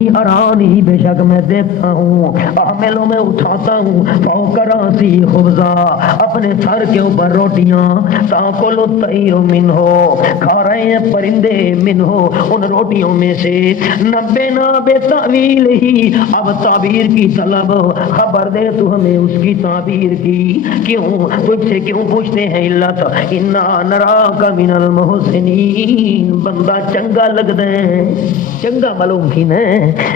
ارانی بے شک میں دیکھتا ہوں، احملوں میں اٹھاتا ہوں، فوق راسی خبزہ اپنے سر کے اوپر روٹیاں، تاکل الطیر منہ کھا رہے ہیں پرندے منہ ان روٹیوں میں سے، نبینا بے تعویل ہی اب تعبیر کی طلب، خبر دے تو ہمیں اس کی تعبیر کی، کیوں تجھ سے کیوں پوچھتے ہیں علت، انا نراک من المحسنین بندہ چنگا لگتا ہے، چنگا معلوم تھی نا،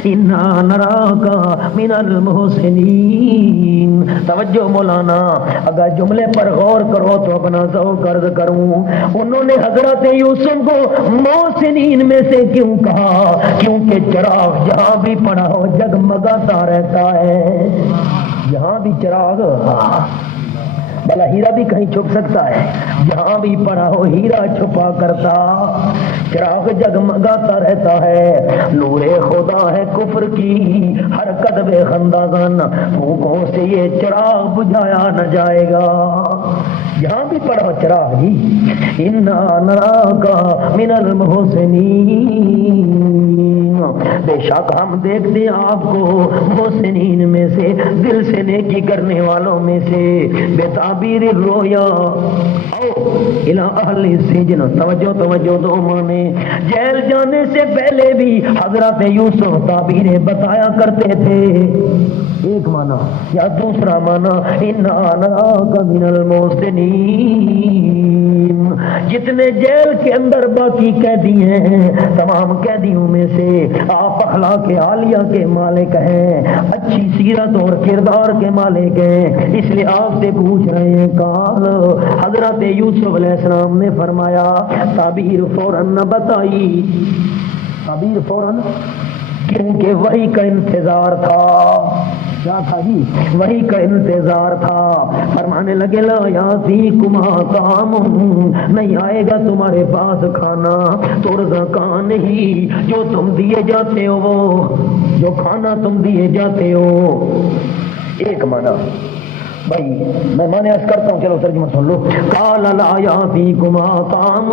انا نراکا من المحسنین۔ توجہ مولانا، اگر جملے پر غور کرو تو اپنا ذوق عرض کروں، انہوں نے حضرت یوسف کو محسنین میں سے کیوں کہا؟ کیونکہ چراغ جہاں بھی پڑا ہو جگمگاتا رہتا ہے، جہاں بھی چراغ، بھلا ہیرا بھی کہیں چھپ سکتا ہے، جہاں بھی پڑا ہو ہیرا چھپا کرتا، چراغ جگمگاتا رہتا ہے، نور خدا ہے کفر کی ہر قدب خندازن، پھونکوں سے یہ چراغ بجھایا نہ جائے گا، جہاں بھی پڑا ہو چراغ ہی، انا نراکا من المحسنین، بے شک ہم دیکھتے ہیں آپ کو محسنین میں سے، دل سے نیکی کرنے والوں میں سے، بے تعبیر الرؤیا او الی اہل السجن، توجہ دو مانے، جیل جانے سے پہلے بھی حضرت یوسف تعبیریں بتایا کرتے تھے، ایک معنی یا دوسرا معنی انا نراک من المحسنین، جتنے جیل کے اندر باقی قیدی ہیں تمام قیدیوں میں سے آپ اخلاق عالیہ کے مالک ہیں، اچھی سیرت اور کردار کے مالک ہیں، اس لیے آپ سے پوچھ رہے ہیں، کال حضرت یوسف علیہ السلام نے فرمایا تعبیر فوراً نہ بتائی، تعبیر فوراً، کیونکہ وہی کا انتظار تھا، کیا تھا جی؟ وہی کا انتظار تھا، فرمانے لگے لا یاتیکما طعام، نہیں آئے گا تمہارے پاس کھانا، ترزقان نہیں جو تم دیے جاتے ہو، وہ جو کھانا تم دیے جاتے ہو، ایک معنی بھائی میں مانے عرض کرتا ہوں، چلو ترجمہ سن لو، قال لا یاتیکما طعام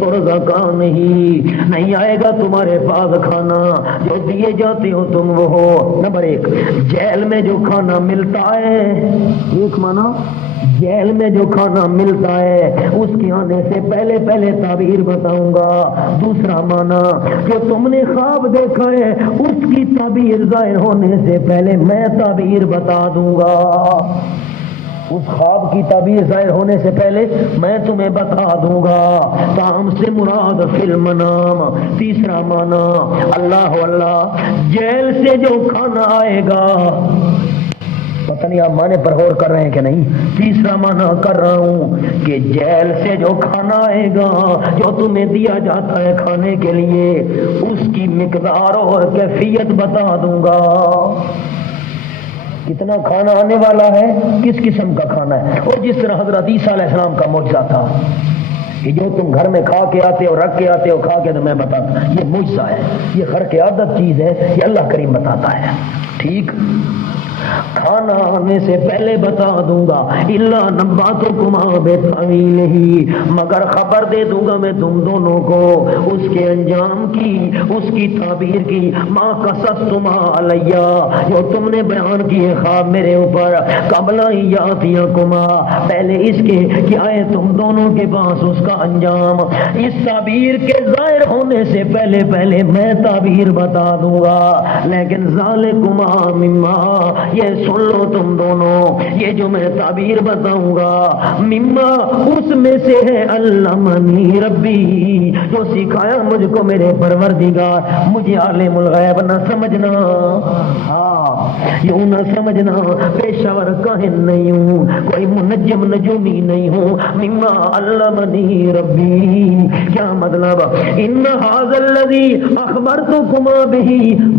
ترزقان نہیں آئے گا تمہارے پاس کھانا جو دیے جاتے ہو تم وہ ہو، نمبر ایک جیل میں جو کھانا ملتا ہے، ایک معنی جیل میں جو کھانا ملتا ہے اس کے آنے سے پہلے تعبیر بتاؤں گا، دوسرا معنی کہ تم نے خواب دیکھا ہے اس کی تعبیر ظاہر ہونے سے پہلے میں تعبیر بتا دوں گا، اس خواب کی تعبیر ظاہر ہونے سے پہلے میں تمہیں بتا دوں گا، تام سے مراد فی المنام، تیسرا معنی اللہ اللہ جیل سے جو کھانا آئے گا، پتہ نہیں آپ معنی پر غور کر رہے ہیں کہ نہیں، تیسرا معنی کر رہا ہوں کہ جیل سے جو کھانا آئے گا جو تمہیں دیا جاتا ہے کھانے کے لیے اس کی مقدار اور کیفیت بتا دوں گا، کتنا کھانا آنے والا ہے، کس قسم کا کھانا ہے، اور جس طرح حضرت عیسیٰ علیہ السلام کا معجزہ تھا کہ جو تم گھر میں کھا کے آتے ہو رکھ کے آتے ہو کھا کے تو میں بتاتا، یہ معجزہ ہے، یہ خرق عادت چیز ہے، یہ اللہ کریم بتاتا ہے، ٹھیک، کھانا آنے سے پہلے بتا دوں گا، الا نباتکما بتاویلہ، مگر خبر دے دوں گا میں تم دونوں کو اس کے انجام کی، اس کی تعبیر کی، ما قصصتما علیہ، جو تم نے بیان کیے خواب میرے اوپر، قبل یاتیکما، پہلے اس کے کہ آئے تم دونوں کے پاس اس کا انجام، اس تعبیر کے ظاہر ہونے سے پہلے میں تعبیر بتا دوں گا، لیکن ذالکما مما، یہ سن لو تم دونوں، یہ جو میں تعبیر بتاؤں گا، مما اس میں سے ہے علمنی ربی، جو سکھایا مجھ کو میرے پروردگار، مجھے عالم الغیب نہ سمجھنا، ہاں یوں نہ سمجھنا پیشور کاہن نہیں ہوں، کوئی منجم نجومی نہیں ہوں، مما علمنی ربی، کیا مطلب، ان ھذا الذی اخبرتکما بہ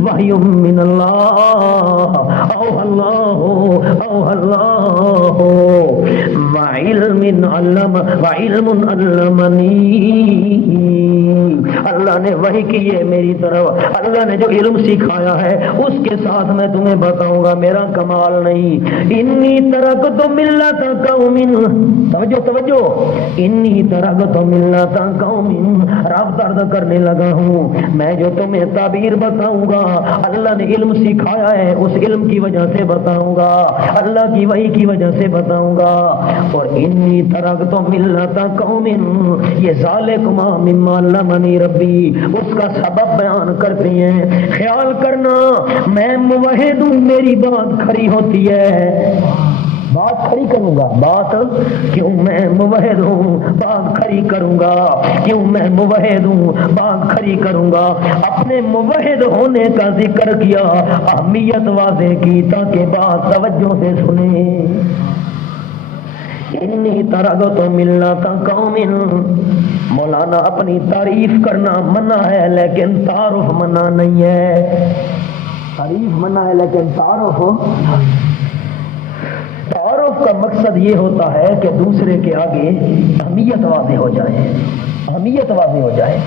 وحی من اللہ، اوحى الله وعلم علمني، اللہ نے وحی کی ہے میری طرف، اللہ نے جو علم سکھایا ہے اس کے ساتھ میں تمہیں بتاؤں گا، میرا کمال نہیں۔ انی ترکت ملت قوم، توجہ توجہ، انی ترکت ملت قوم، رب درد کرنے لگا ہوں، میں جو تمہیں تعبیر بتاؤں گا اللہ نے علم سکھایا ہے، اس علم کی وجہ سے بتاؤں گا، اللہ کی وحی کی وجہ سے بتاؤں گا۔ اور انی ترکت ملت قوم، یہ ذالکما مما علمنی ربی، اس کا سبب بیان کرتے ہیں۔ خیال کرنا میں موحد ہوں، میری بات کھری ہوتی ہے، بات کھڑی کروں گا، بات کیوں میں موحد ہوں بات کھڑی کروں گا، کیوں میں موحد ہوں بات کھڑی کروں گا۔ اپنے موحد ہونے کا ذکر کیا، اہمیت واضح کی تاکہ بات توجہ سے سنیں۔ انی ترکت ملت قوم، مولانا اپنی تعریف کرنا منع ہے لیکن تعارف منع نہیں ہے، تعریف منع ہے لیکن تعارف کا مقصد یہ ہوتا ہے کہ دوسرے کے آگے اہمیت واضح ہو جائے، اہمیت واضح ہو جائے۔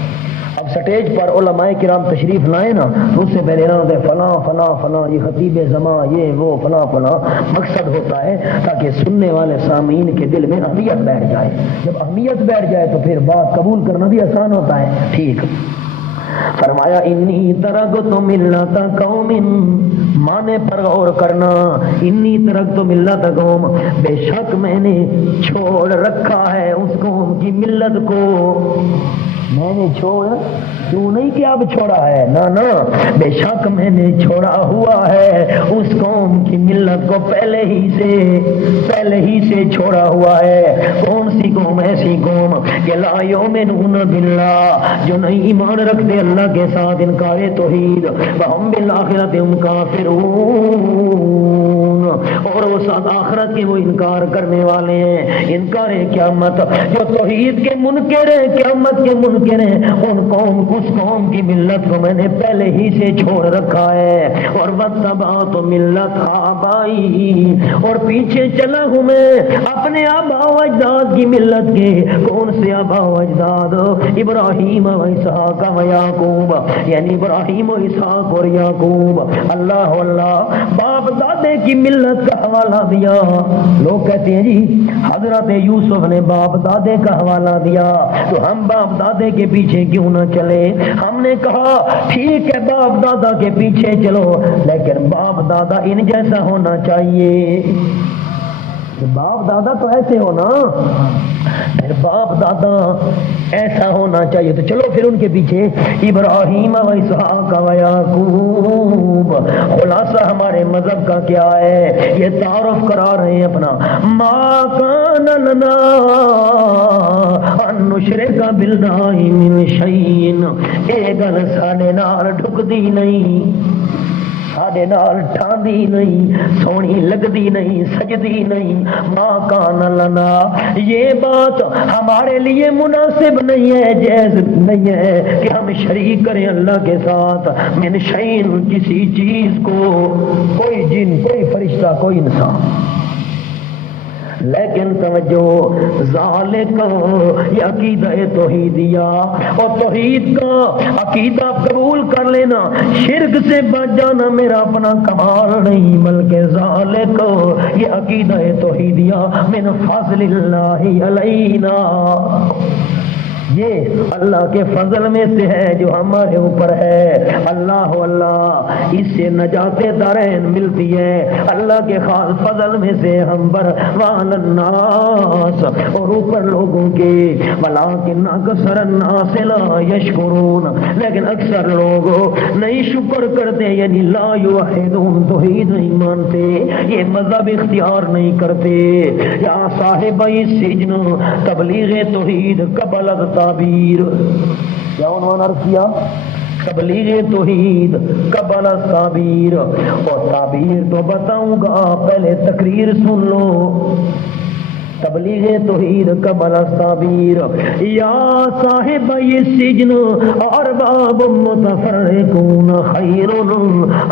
اب سٹیج پر علماء کرام تشریف لائے نا تو اس سے پہلے نہ ہوتے فلاں فلاں فلاں، یہ خطیب زمان، یہ وہ فلاں فلاں، مقصد ہوتا ہے تاکہ سننے والے سامعین کے دل میں اہمیت بیٹھ جائے۔ جب اہمیت بیٹھ جائے تو پھر بات قبول کرنا بھی آسان ہوتا ہے۔ ٹھیک فرمایا انی ترکت ملت قوم، معنی پر غور کرنا، انی ترکت ملت قوم، بے شک میں نے چھوڑ رکھا ہے اس قوم کی ملت کو، میں نے چھوڑ کیوں نہیں کہ اب چھوڑا ہے، نہ بے شک میں نے چھوڑا ہوا ہے اس قوم کی ملت کو، پہلے ہی سے چھوڑا ہوا ہے۔ کون سی قوم؟ ایسی قوم کہ لا یؤمنون باللہ، جو نہیں ایمان رکھتے اللہ کے ساتھ، انکار توحید، وہم بالآخرۃ ہم کافرون، اور وہ ساتھ آخرت کے وہ انکار کرنے والے ہیں، انکار قیامت، جو توحید کے منکر ہیں، قیامت کے منکر ہیں، اس قوم کی ملت کو میں نے پہلے ہی سے چھوڑ رکھا ہے۔ اور واتبعت ملت آبائی، اور پیچھے چلا ہوں میں اپنے آبا و اجداد کی ملت کے۔ کون سے آبا و اجداد؟ ابراہیم و اسحاق و یعقوب، یعنی ابراہیم و اسحاق اور یعقوب۔ اللہ اللہ، باپ دادے کی ملت کا حوالہ دیا۔ لوگ کہتے ہیں جی حضرت یوسف نے باپ دادے کا حوالہ دیا تو ہم باپ دادے کے پیچھے کیوں نہ چلے؟ ہم نے کہا ٹھیک ہے باپ دادا کے پیچھے چلو، لیکن باپ دادا ان جیسا ہونا چاہیے، باپ دادا تو ایسے ہونا، پھر باپ دادا ایسا ہونا چاہیے، تو چلو پھر ان کے پیچھے۔ ابراہیم و اسحاق و یعقوب، خلاصہ ہمارے مذہب کا کیا ہے؟ یہ تعارف کرا رہے ہیں اپنا، ما کان لنا ان نشرک باللہ من شیء، اے گل ساڈے نال ڈھکدی نہیں، ساڈے نال ٹھاندی نہیں، سونی لگدی نہیں، سجدی نہیں، ما کان لنا، یہ بات ہمارے لیے مناسب نہیں ہے، جائز نہیں ہے کہ ہم شریک کریں اللہ کے ساتھ، من شیء، کسی چیز کو، کوئی جن، کوئی فرشتہ، کوئی انسان۔ لیکن توجہ، ذالک یہ عقیدہ توحیدیہ، اور توحید کا عقیدہ قبول کر لینا، شرک سے بچ جانا میرا اپنا کمال نہیں، بلکہ ذالک یہ عقیدہ توحیدیہ من فضل اللہ علینا، یہ اللہ کے فضل میں سے ہے جو ہمارے اوپر ہے۔ اللہ اللہ، اس سے نجات دارین ملتی ہے، اللہ کے خاص فضل میں سے ہم پر، وعلی الناس، اور اوپر لوگوں کے، ولکن اکثر الناس لا یشکرون، لیکن اکثر لوگ نہیں شکر کرتے، یعنی لا یوحدون، توحید نہیں مانتے، یہ مذہب اختیار نہیں کرتے۔ یا صاحب السجن، تبلیغ توحید قبل تعبیر، کیا عنوان عرض کیا؟ تبلیغ توحید قبل تعبیر، اور تعبیر تو بتاؤں گا، پہلے تقریر سن لو، تبلیغ توحید قبل الصابیر یا صاحب السجن ارباب متفرقون خیر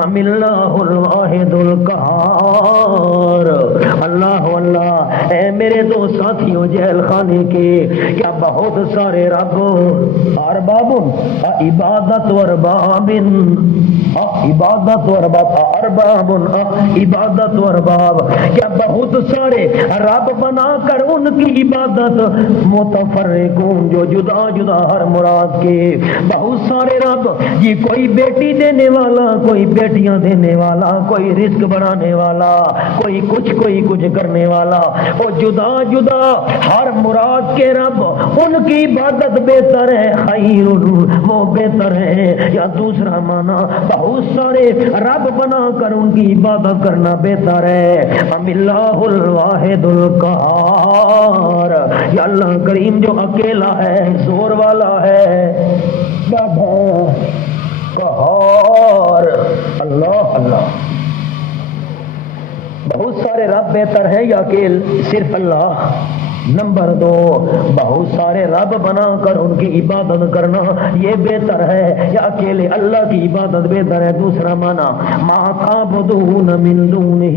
ام اللہ الواحد القہار۔ اللہ اللہ، اے میرے دو ساتھیوں جیل خانے کے، کیا بہت سارے رب ارباب عبادت و ارباب عبادت و ارباب ارباب عبادت و ارباب، کیا بہت سارے رب بنا کر ان کی عبادت متفرقون جو جدا جدا ہر مراد کے، بہت سارے رب جی، کوئی بیٹی دینے والا، کوئی بیٹیاں دینے والا، کوئی رزق بڑھانے والا، کوئی کچھ کرنے والا، وہ جدا جدا ہر مراد کے رب، ان کی عبادت بہتر ہے، خیر وہ بہتر ہے، یا دوسرا معنی بہت سارے رب بنا کر ان کی عبادت کرنا بہتر ہے، ام اللہ الواحد القہار، یا اللہ کریم جو اکیلا ہے، زور والا ہے، قہار۔ اللہ اللہ، بہت سارے رب بہتر ہیں یا اکیل صرف اللہ؟ نمبر دو، بہت سارے رب بنا کر ان کی عبادت کرنا یہ بہتر ہے یا اکیلے اللہ کی عبادت بہتر ہے؟ دوسرا معنی ما تعبدون من دونہ،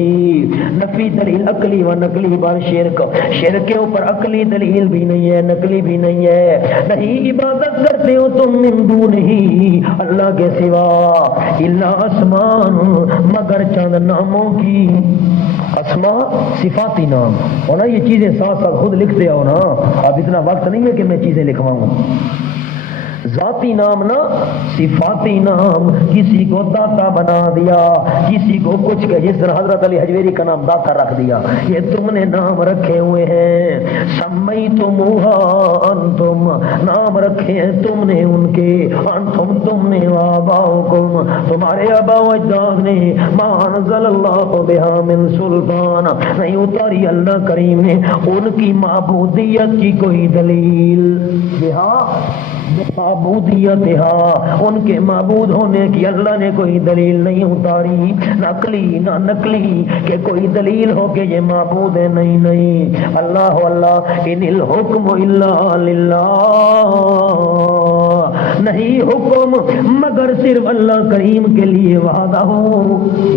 نفی دلیل عقلی و نقلی بر شرک، شرک کے اوپر عقلی دلیل بھی نہیں ہے، نقلی بھی نہیں ہے، نہیں عبادت کرتے ہو تم من دونہ اللہ کے سوا، الا اسمان مگر چند ناموں کی، اسماء صفاتی نام ہونا، یہ چیزیں ساتھ ساتھ خود لکھتے ہو نا، اب اتنا وقت نہیں ہے کہ میں چیزیں لکھواؤں، ذاتی نام نہ صفاتی نام، کسی کو داتا بنا دیا، کسی کو کچھ کہ جس طرح حضرت علی حجویری کا نام داتا رکھ دیا، یہ تم نے نام رکھے ہوئے ہیں، سمیتموہا انتم، نام رکھے ہیں تم نے ان کے، انتم تم نے، وآباؤکم تمہارے آبا و اجداد نے، ما انزل اللہ بہا من سلطان، نہیں اتاری اللہ کریم نے ان کی معبودیت کی کوئی دلیل، بہا معبودیتہا، ان کے معبود ہونے کی اللہ نے کوئی دلیل نہیں اتاری، نقلی نہ نقلی کہ کوئی دلیل ہو کہ یہ معبود ہے، نہیں نہیں، اللہ اللہ، ان الحکم الا للہ، نہیں حکم مگر صرف اللہ کریم کے لیے، وحدہ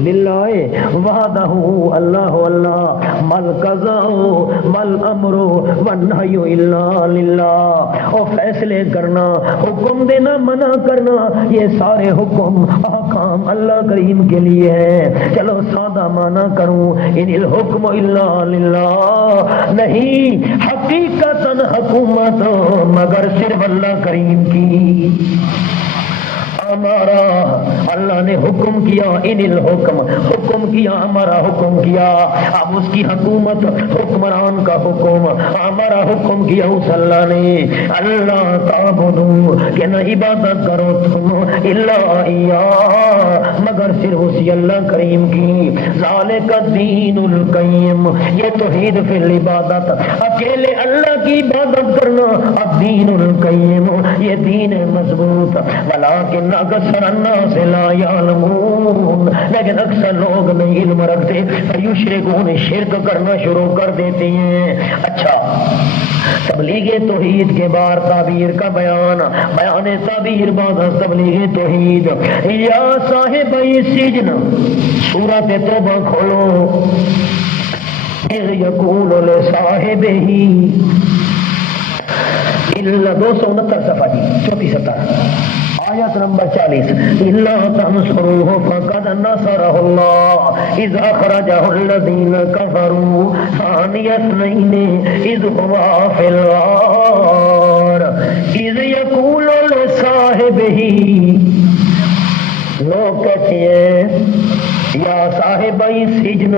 للہ، وحدہ اللہ اللہ، مل قضاء مل امر والنہی الا للہ، اور فیصلے کرنا، حکم دینا، منع کرنا، یہ سارے حکم احکام اللہ کریم کے لیے ہے۔ چلو سادہ معنی کروں، ان الحکم الا للہ، نہیں حقیقتاً حکومت مگر صرف اللہ کریم کی، ہمارا اللہ نے حکم کیا، ان الحکم حکم کیا، ہمارا حکم کیا، اب اس کی حکومت، حکمران کا حکم، ہمارا حکم کیا اس اللہ نے، اللہ تعبدو کہ نہ عبادت کرو تم، الا ایاہ مگر صرف اسی اللہ کریم کی، ذالک الدین القیم، یہ توحید فی العبادت، اکیلے اللہ کی عبادت کرنا، الدین القیم یہ دین مضبوط، ولیکن اکثر الناس لا یعلمون، لیکن اکثر لوگ نہیں علم رکھتے، فیشرکون شرک کرنا شروع کر دیتے ہیں۔ اچھا، تبلیغ توحید کے بعد تعبیر کا بیان، بیان تعبیر بعد تبلیغ توحید، یا صاحب السجن، سورۃ توبہ کھولو، اذ یقول لصاحبہ، 269 صفحہ جی، 34 آیت نمبر 40، اِلَّا تَنْصُرُوهُ فَقَدْ نَصَرَهُ اللَّهُ إِذْ أَخْرَجَهُ الَّذِينَ كَفَرُوا ثَانِيَ اثْنَيْنِ إِذْ هُمَا فِي الْغَارِ إِذْ يَقُولُ لِصَاحِبِهِ، لوگ کہتے ہیں یا صاحب السجن،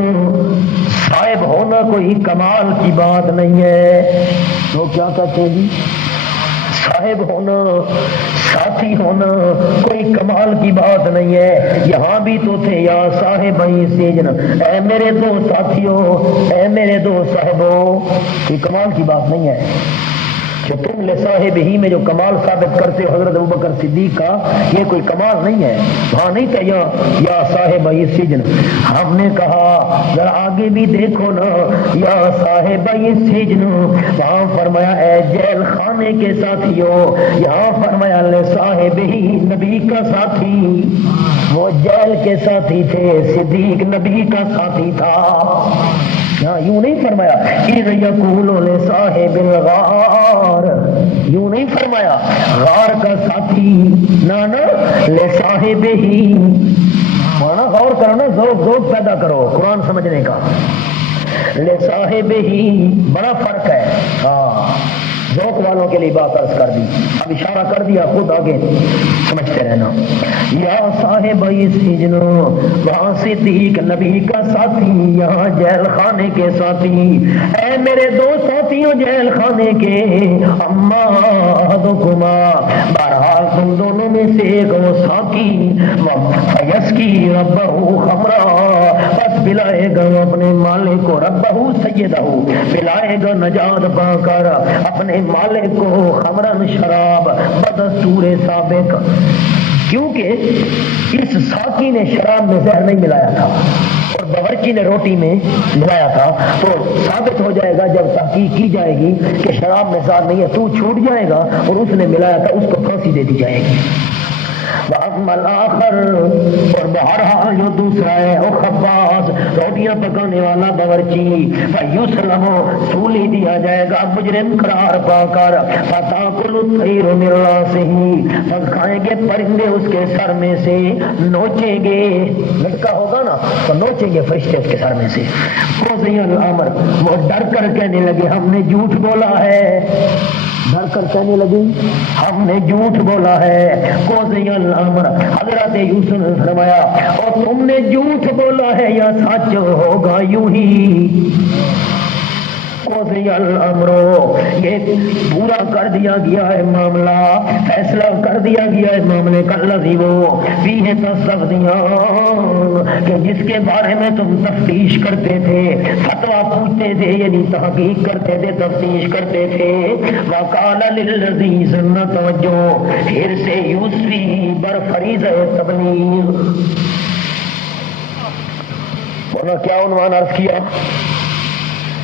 صاحب ہونا کوئی کمال کی بات نہیں ہے، تو کیا کہتے ہیں جی؟ صاحب ہونا، ساتھی ہونا کوئی کمال کی بات نہیں ہے، یہاں بھی تو تھے، یا صاحب السجن، اے میرے دو ساتھیوں، اے میرے دو صاحبوں، کوئی کمال کی بات نہیں ہے، کہ تم لصاحب ہی میں جو کمال ثابت کرتے ہو حضرت ابوبکر صدیق کا، یہ کوئی کمال نہیں ہے، وہاں نہیں تھا یا صاحب یہ سجن. ہم نے کہا ذرا آگے بھی دیکھو نا، یا صاحب یہ سجن، وہاں فرمایا اے جیل خانے کے ساتھیوں، یہاں فرمایا لصاحب ہی نبی کا ساتھی. وہ جیل کے ساتھی تھے، صدیق نبی کا ساتھی تھا. یہاں یوں نہیں فرمایا اذ یقول لصاحب الغار، یوں نہیں فرمایا غار کا ساتھی، نہ لصاحب ہی. مانا غور کرو نا، ذوق پیدا کرو قرآن سمجھنے کا. لصاحب ہی بڑا فرق ہے. ہاں ذوق والوں کے لیے بات عرض کر دی، اب اشارہ کر دیا، خود آگے سمجھتے رہنا. یا صاحب السجن، وہاں صدیق نبی کا ساتھی، یہاں جیل خانے کے ساتھی. اے میرے دو ساتھیوں جیل خانے کے، اما احدکما، بہرحال تم دونوں میں سے ایک وہ ساقی، فیسقی ربہ خمرا، بس پلائے گا اپنے مالک کو، ربہ سیدہ، پلائے گا نجات پا کر اپنے مالک کو خمرن شراب بدستور سابق. کیونکہ اس ساقی نے شراب میں زہر نہیں ملایا تھا اور باورچی نے روٹی میں ملایا تھا، تو ثابت ہو جائے گا جب تحقیق کی جائے گی کہ شراب میں زہر نہیں ہے، تو چھوٹ جائے گا اور اس نے ملایا تھا، اس کو پھانسی دے دی جائے گی. آخر، اور بہرحال جو دوسرا ہے وہ خباز، روٹیاں پکانے والا باورچی، فیسلم، سولی دیا جائے گا مجرم قرار پا کر، فتاکل الطیر من راسہ، پس کھائیں گے پرندے اس کے سر میں سے، نوچیں گے، لڑکا ہوگا نا تو نوچیں گے فرشتے اس کے سر میں سے. قضی الامر، وہ ڈر کر کہنے لگے ہم نے جھوٹ بولا ہے، ڈر کر کہنے لگی ہم نے جھوٹ بولا ہے. قضی الامر، حضرت یوسف نے فرمایا اور تم نے جھوٹ بولا ہے یا سچ ہوگا یوں ہی. قضی الامر، یہ پورا کر دیا گیا ہے معاملہ، فیصلہ کر دیا گیا ہے معاملے کا. الذی وہ فیہ تستفتیان، کہ جس کے بارے میں تم تفتیش کرتے تھے، فتویٰ پوچھتے تھے، یعنی تحقیق کرتے تھے، تفتیش کرتے تھے. وقال للذی ظن، توجہ، حرص یوسفی بر فریضہ تبلیغ. بولا کیا عنوان عرض کیا؟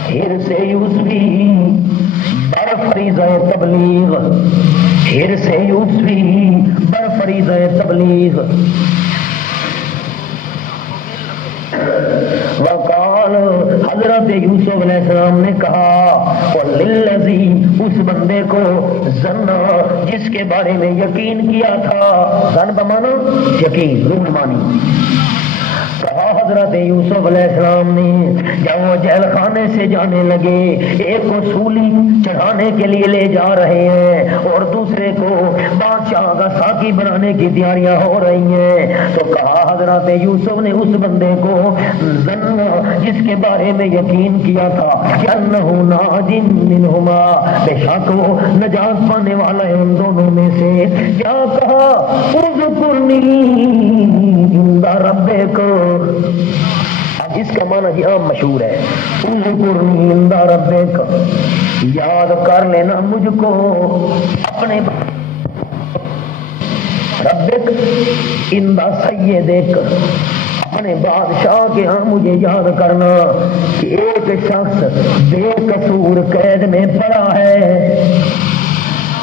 حرص یوسفی بر فریضہ تبلیغ، حرص یوسفی بر فریضہ تبلیغ. وقال، حضرت یوسف علیہ السلام نے کہا، وَلِلَّذِي، اس بندے کو، ظن، جس کے بارے میں یقین کیا تھا، ظن بمانا یقین، روح مانی. کہا حضرت یوسف علیہ السلام نے جب وہ جیل خانے سے جانے لگے، ایک کو سولی چڑھانے کے لیے لے جا رہے ہیں اور دوسرے کو بادشاہ کا ساقی بنانے کی تیاریاں ہو رہی ہیں، تو کہا حضرت یوسف نے اس بندے کو، ظن، جس کے بارے میں یقین کیا تھا کہ انہ ناج منہما، بے شک وہ نجات پانے والا ہے ان دونوں میں سے. کیا کہا؟ اذکرنی عند ربک. اب اس کا معنی جی عام مشہور ہے، اذکرنی عند ربک، یاد کر لینا مجھ کو اپنے ربک، عند سیدک، اپنے بادشاہ کے ہاں مجھے یاد کرنا کہ ایک شخص بے قصور قید میں پڑا ہے.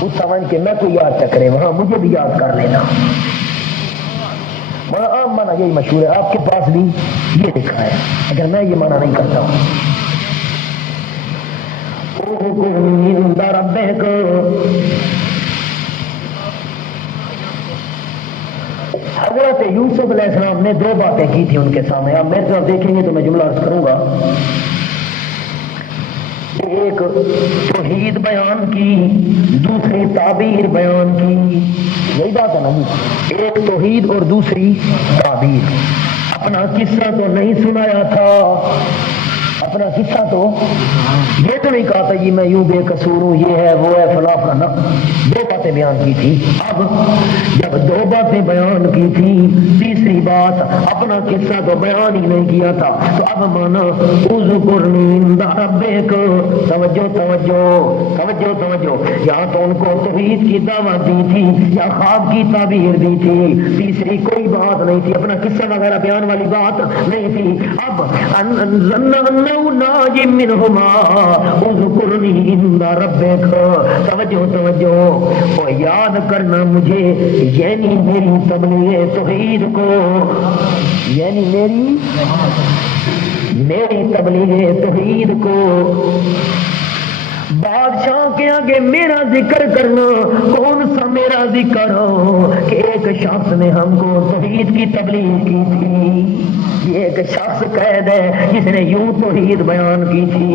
اس سمجھ کے میں کو یاد چکرے، وہاں مجھے بھی یاد کر لینا. عام مانا یہی مشہور ہے، آپ کے پاس بھی یہ لکھا ہے، اگر میں یہ مانا نہیں کرتا ہوں. حضرت یوسف علیہ السلام نے دو باتیں کی تھی ان کے سامنے، آپ میرے طرف دیکھیں گے تو میں جملہ عرض کروں گا. ایک توحید بیان کی، دوسری تعبیر بیان کی. یہی بات ہے نا جی، ایک توحید اور دوسری تعبیر. اپنا قصہ تو نہیں سنایا تھا، اپنا قصہ تو یہ تو نہیں کہا تھا جی میں یوں بے قصور ہوں، یہ ہے وہ ہے فلاں فلاں. دو باتیں بیان کی تھی. اب جب دو باتیں بیان کی تھی، تیسری بات اپنا قصہ تو بیان ہی نہیں کیا تھا، تو اب مانا اذکرنی عند ربک، توجہ توجہ توجہ توجہ، یہاں تو ان کو توحید کی دعوت دی تھی یا خواب کی تعبیر دی تھی، تیسری کوئی بات نہیں تھی، اپنا قصہ وغیرہ بیان والی بات نہیں تھی۔ اب ناج منہما اذکرنی عند ربک، توجہ توجہ، اور یاد کرنا مجھے، یعنی میری تبلیغ توحید کو، یعنی میری تبلیغ توحید کو بادشاہ کے آگے میرا ذکر کرنا۔ کون سا میرا ذکر ہو کہ ایک شخص نے ہم کو توحید کی تبلیغ کی تھی، یہ ایک شخص قید ہے جس نے یوں توحید بیان کی تھی۔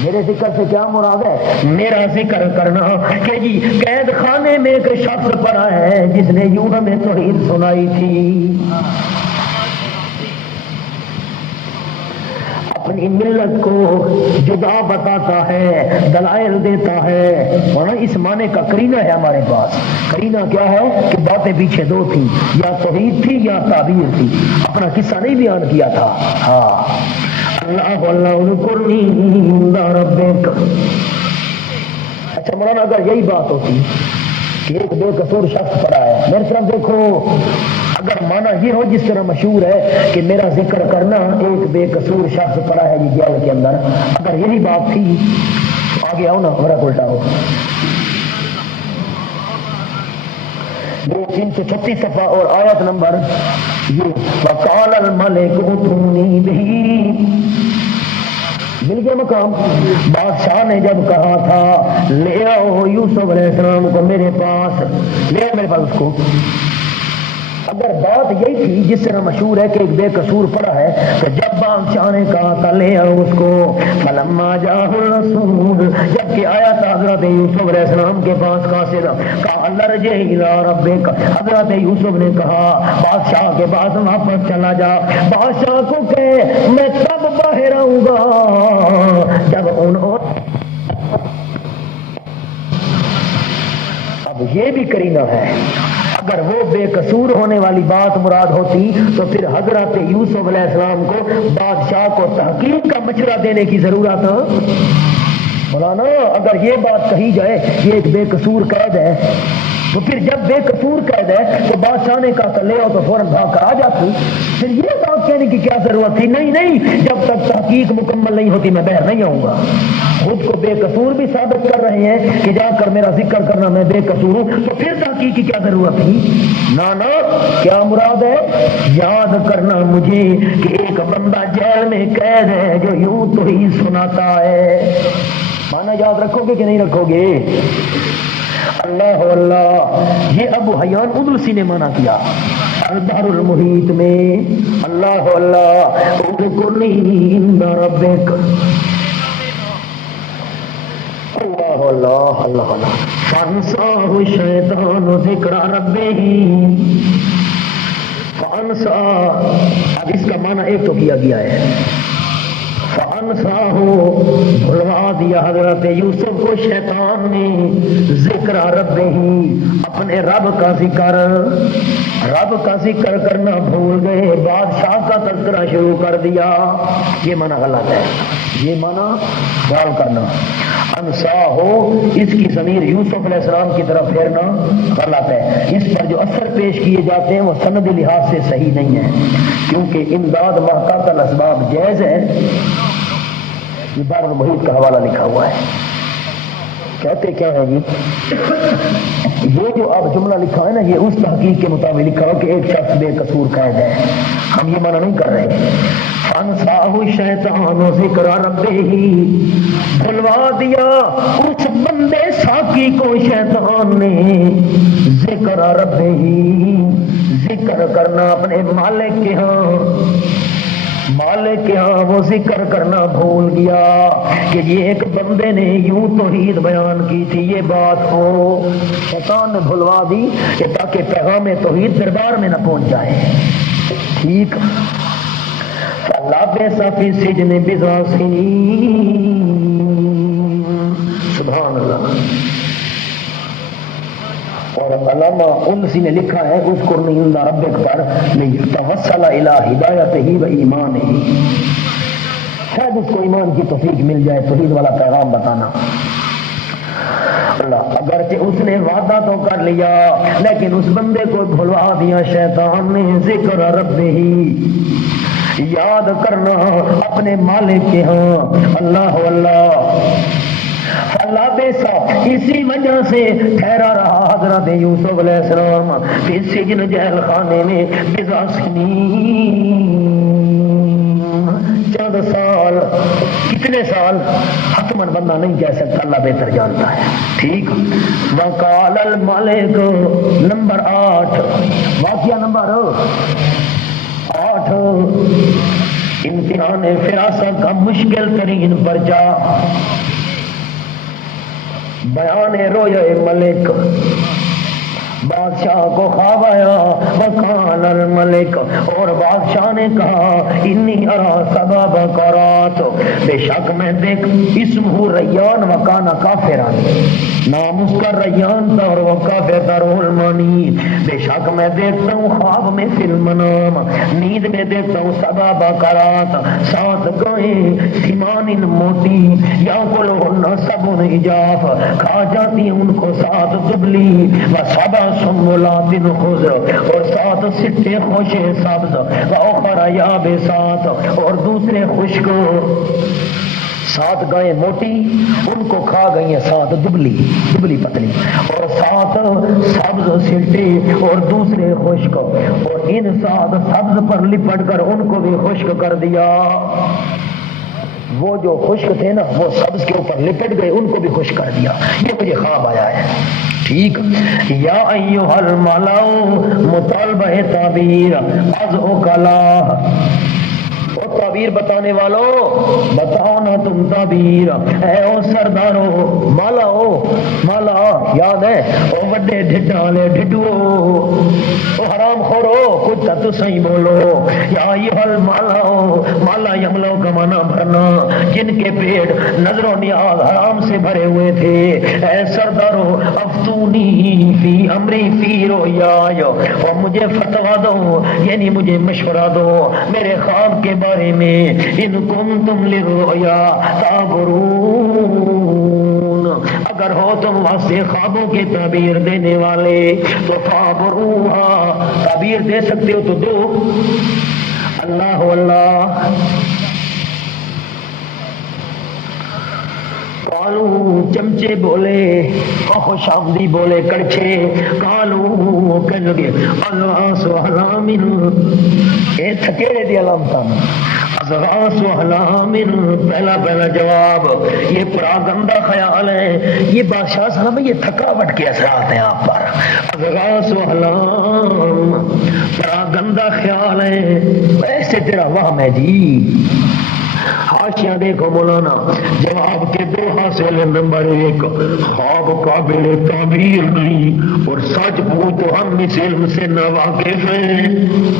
میرے ذکر سے کیا مراد ہے؟ میرا ذکر کرنا کہ جی قید خانے میں ایک شخص پڑا ہے جس نے یوں ہمیں توحید سنائی تھی، اپنی ملت کو جدا بتاتا ہے، دلائل دیتا ہے، اور اس معنی کا کرینہ ہے ہمارے پاس۔ کرینہ کیا ہے کہ باتیں پیچھے دو تھیں، یا توحید تھی یا تعبیر تھی، اپنا قصہ نہیں بیان کیا تھا۔ ہاں، اللہ اللہ اذکرنی عند ربک۔ اچھا مولانا، اگر یہی بات ہوتی کہ ایک بے قصور شخص پڑا ہے، میری طرف دیکھو، اگر مانا یہ ہو جس طرح مشہور ہے کہ میرا ذکر کرنا ایک بے قصور شخص پڑا ہے یہ جیل کے اندر، اگر یہی بات تھی تو آگے آؤ نا، ہمارا الٹا ہو۔ یہ 336 صفحہ اور آیت نمبر یہ، وقال الملک ائتونی بہ، مل گیا مقام۔ بادشاہ نے جب کہا تھا لے آؤ یوسف علیہ السلام کو میرے پاس، لے آؤ میرے پاس اس کو، اگر بات یہی تھی جس طرح مشہور ہے کہ ایک بے قصور پڑا ہے، تو جب بادشاہ نے کہا تھا لے آؤ اس کو، فلما جاء الرسول، جب کہ آیا تھا حضرت یوسف علیہ السلام کے پاس قاصد، کہا لرجع الی ربک، حضرت یوسف نے کہا بادشاہ کے پاس واپس چلا جا، بادشاہ کو کہ میں تب باہر آؤں گا جب اب یہ بھی کرینہ ہے، اگر وہ بے قصور ہونے والی بات مراد ہوتی تو پھر حضرت یوسف علیہ السلام کو بادشاہ کو تحقیق کا مشورہ دینے کی ضرورت۔ مولانا اگر یہ بات کہی جائے یہ ایک بے قصور قید ہے، تو پھر جب بے قصور قید ہے تو بادشاہ نے کہا لے آؤ تو فوراً بھاگ کر آ جاتی، پھر یہ بات کہنے کی کیا ضرورت تھی؟ نہیں نہیں، جب تک تحقیق مکمل نہیں ہوتی میں باہر نہیں آؤں گا۔ خود کو بے قصور بھی ثابت کر رہے ہیں کہ جا کر میرا ذکر کرنا میں بے قصور ہوں، تو پھر تحقیق کی کیا ضرورت تھی؟ نا کیا مراد ہے؟ یاد کرنا مجھے کہ ایک بندہ جیل میں قید ہے جو یوں تو ہی سناتا ہے۔ مانا یاد رکھو گے کہ نہیں رکھو گے؟ اللہ اللہ، یہ ابو حیان ادرسی نے مانا کیا البحر المحیط میں، اللہ اللہ اذکرنی عند ربک، اللہ اللہ اللہ اللہ، فانساہ الشیطان ذکر ربہ، فانسا، اب اس کا معنی ایک تو کیا گیا ہے، فانساہ، بھلوا دیا حضرت یوسف کو شیطان نے، ذکر ربہ، اپنے رب کا ذکر، رب کا ذکر کرنا بھول گئے، بادشاہ کا تذکرہ شروع کر دیا۔ یہ معنی غلط ہے، یہ معنی غلط کرنا، انسا ہو اس کی ضمیر یوسف علیہ السلام کی طرف پھیرنا غلط ہے، اس پر جو اثر پیش کیے جاتے ہیں وہ سند لحاظ سے صحیح نہیں ہے، کیونکہ امداد محقق الاسباب جائز ہے۔ یہ دار المحیط کا حوالہ لکھا ہوا ہے، کہتے کیا ہے جی، یہ جو آپ جملہ لکھا ہے نا یہ اس تحقیق کے مطابق لکھا ہو کہ ایک شخص بے قصور قید ہے، ہم یہ معنی نہیں کر رہے۔ فانساہ الشیطان ذکر ربہ، بھلوا دیا اس بندے ساکی کو شیطان نے، ذکر ربہ، ذکر کرنا اپنے مالک کے ہاں، مالک کے ہاں وہ ذکر کرنا بھول گیا کہ یہ ایک بندے نے یوں توحید بیان کی تھی، یہ بات ہو شیطان نے بھلوا دی کہ تاکہ پیغام توحید دربار میں نہ پہنچ جائے۔ ٹھیک، فَلَبِثَ فِي السِّجْنِ بِضْعَ سِنِينَ، سبحان اللہ۔ اور علامہ انسی نے لکھا ہے اس کو عند ربک پر توسل الی ہدایتہ و ایمانہ، شاید اس کو ایمان کی توفیق مل جائے، توحید والا پیغام بتانا۔ اللہ اگرچہ اس نے وعدہ تو کر لیا لیکن اس بندے کو بھلوا دیا شیطان نے ذکر رب ہی، یاد کرنا اپنے مالک کے ہاں اللہ اللہ اللہ بے سا، اسی وجہ سے ٹھہرا رہا حضرت یوسف علیہ السلام فی السجن، جیل خانے میں بضع سنین، چند سال۔ کتنے سال حتمن بندہ نہیں کہہ سکتا، اللہ بہتر جانتا ہے، ٹھیک۔ وقال الملک، نمبر 8، واقعہ نمبر 8، امتحان فراست کا مشکل ترین پرچہ، بیان رویا ملک۔ بادشاہ کو خواب آیا، وقال الملک، اور بادشاہ نے کہا انی ارا سبع بقرات، بے شک میں دیکھ، اسم ہو ریان وکانا کافران، نام اس کا ریان تھا اور وہ کافر تھا، روح المانی، بے شک میں دیکھتا ہوں خواب میں فی المنام، نیند میں دیکھتا ہوں سبع بقرات، 7 گائیں، سمان موٹی، یاکلہن سبع عجاف، کھا جاتی ہیں ان کو 7 دبلی، و سنبلات خضر، اور 7 سٹے خوش سبز، واخر یابسات، اور دوسرے خشک، 7 گائیں موٹی ان کو کھا گئی ہیں، 7 دبلی پتلی، اور 7 سبز سلٹے اور دوسرے خشک، اور ان 7 سبز پر لپٹ کر ان کو بھی خشک کر دیا۔ وہ جو خشک تھے نا وہ سبز کے اوپر لپٹ گئے، ان کو بھی خشک کر دیا۔ یہ مجھے خواب آیا ہے، ٹھیک۔ یا ایھا الملأ، مطالبہ تعبیر، از اوکلا، او تعبیر بتانے والوں بتاؤ نا تم تعبیر، اے او سردارو، مالا یاد ہے، او وڈے ڈھڈاں والے ڈھڈو، او حرام خورو، کچھ تو صحیح بولو، یا ایھا مالا یملو کا معنی بھرنا، جن کے پیٹ نظر و نیاز حرام سے بھرے ہوئے تھے، اے سردارو افتونی فی امری فی رویای، اور مجھے فتوا دو، یعنی مجھے مشورہ دو میرے خواب کے بارے میں، ان کنتم للرؤیا تعبرون، اگر ہو تم واسطے خوابوں کی تعبیر دینے والے تو تعبروہا، تعبیر دے سکتے ہو تو دو۔ اللہ اللہ، کالو چمچے بولے، خوش آمدی بولے کڑچھے، کالو کہنے لگے اضغاث احلام، اے تھکیڑے دی علامتاں، اضغاث احلام، پہلا جواب، یہ پراگندہ خیال ہے، یہ بادشاہ صاحب یہ تھکاوٹ کے اثرات ہیں آپ پر، اضغاث احلام، پراگندہ خیال ہے، ایسے تیرا وہم ہے جی۔ حاشیہ دیکھو مولانا، جواب کے 2 حاصل، نمبر 1 خواب قابل تعبیر نہیں، اور سچ پوچھ تو ہم اس علم سے ناواقف ہیں،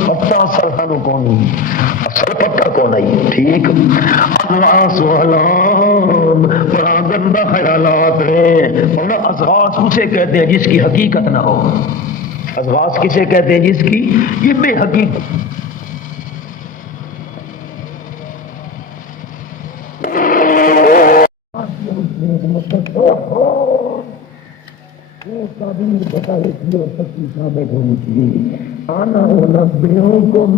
پتہ اصل ہمیں کون نہیں، اصل پتہ کون نہیں، ٹھیک۔ اضغاث احلام، پراگندہ خیالات ہیں، اور اضغاث اسے کہتے ہیں جس کی حقیقت نہ ہو، اضغاث کسے کہتے ہیں جس کی یہ بے حقیقت۔ تعبیر بتائی تھی اور سچی ثابت ہوئی تھی، آنا نبئکم